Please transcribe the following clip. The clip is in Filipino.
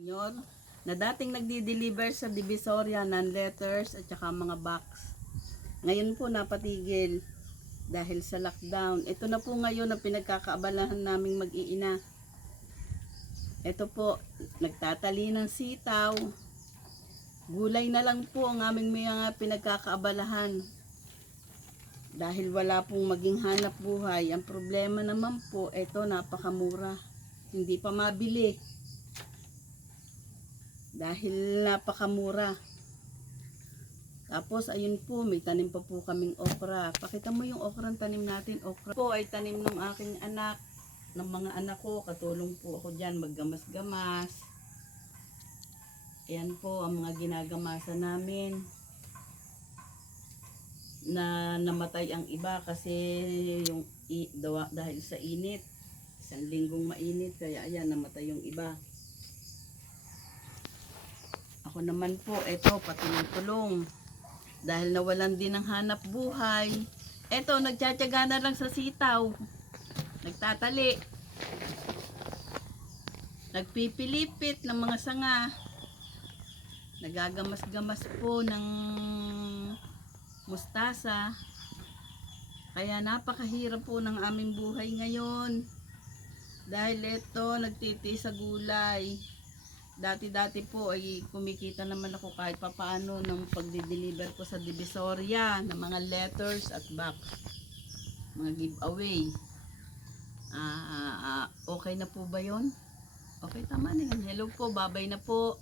Senyor, na dating nagdi-deliver sa Divisoria ng letters at saka mga box. Ngayon po napatigil dahil sa lockdown. Ito na po ngayon ang pinagkakaabalahan naming mag-iina. Ito po, nagtatali ng sitaw. Gulay na lang po ang aming mga pinagkakaabalahan. Dahil wala pong maging hanap buhay. Ang problema naman po, ito napakamura. Hindi pa mabili dahil napakamura. Tapos ayun po, may tanim pa po kaming okra. Pakita mo yung okra tanim natin. Okra po ay tanim ng aking anak, ng mga anak ko. Katulong po ako dyan, maggamas-gamas. Ayan po ang mga ginagamasan namin na namatay ang iba kasi yung i, dahil sa init. Isang linggong mainit, kaya ayan, namatay yung iba. Ako naman po, eto, patulong-tulong. Dahil nawalan din ng hanap buhay. Eto, nagtsatsaga na lang sa sitaw. Nagtatali. Nagpipilipit ng mga sanga. Nagagamas-gamas po ng mustasa. Kaya napakahirap po ng aming buhay ngayon. Dahil ito, nagtitiis sa gulay. Dati-dati po ay kumikita naman ako kahit papaano ng pagdi-deliver ko sa Divisoria ng mga letters at box. Mga giveaway. Ah, ah, ah, okay na po ba yon? Okay, tama na yun. Hello po, babay na po.